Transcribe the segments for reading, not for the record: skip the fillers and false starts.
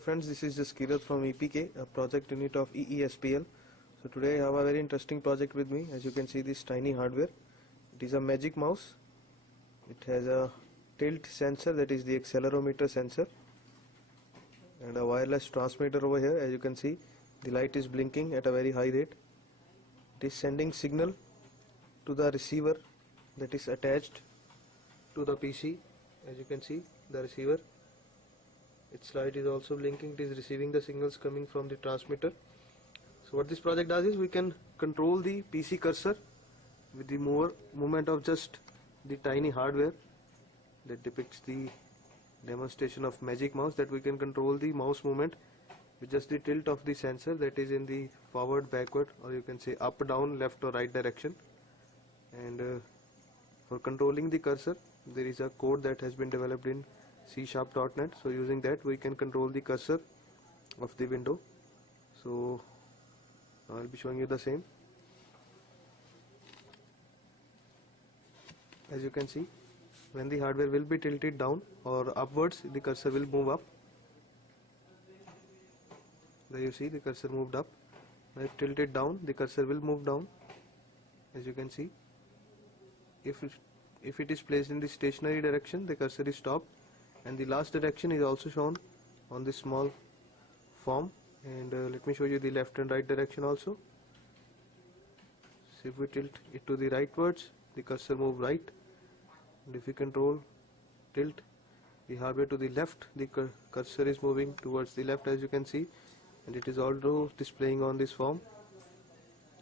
friends, this is just Kirat from EPK, a project unit of EESPL. So today I have a very interesting project with me. As you can see, this tiny hardware. It is a magic mouse. It has a tilt sensor, that is the accelerometer sensor, and a wireless transmitter over here. As you can see, the light is blinking at a very high rate. It is sending signal to the receiver that is attached to the PC. As you can see, the receiver, its light is also blinking. It is receiving the signals coming from the transmitter. So what this project does is we can control the PC cursor with the movement of just the tiny hardware that depicts the demonstration of magic mouse, that we can control the mouse movement with just the tilt of the sensor that is in the forward, backward, or you can say up, down, left or right direction. And for controlling the cursor, there is a code that has been developed in C#.net. So using that we can control the cursor of the window. So I'll be showing you the same. As you can see, when the hardware will be tilted down or upwards, the cursor will move up. There you see, the cursor moved up. Now if tilted down, the cursor will move down. As you can see, if it is placed in the stationary direction, the cursor is stopped, and the last direction is also shown on this small form. And let me show you the left and right direction also. So if we tilt it to the rightwards, the cursor move right, and if we tilt the hardware to the left, the cursor is moving towards the left, as you can see, and it is also displaying on this form.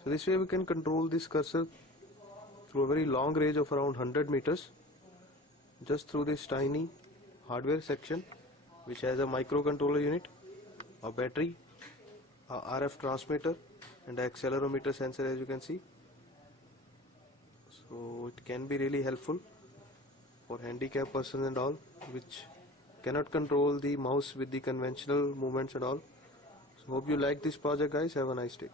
So this way we can control this cursor through a very long range of around 100 meters, just through this tiny hardware section, which has a microcontroller unit, a battery, a RF transmitter, and an accelerometer sensor, as you can see. So it can be really helpful for handicapped persons and all, which cannot control the mouse with the conventional movements and all. So hope you like this project, guys. Have a nice day.